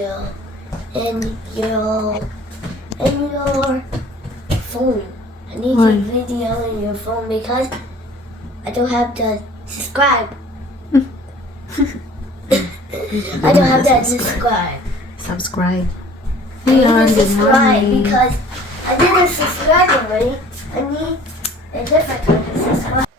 video in your phone. I need Why? your video in your phone because I don't have to subscribe. I don't have to subscribe. Subscribe. I need Ayan, to good subscribe morning. because I didn't subscribe already. I need a different one to subscribe.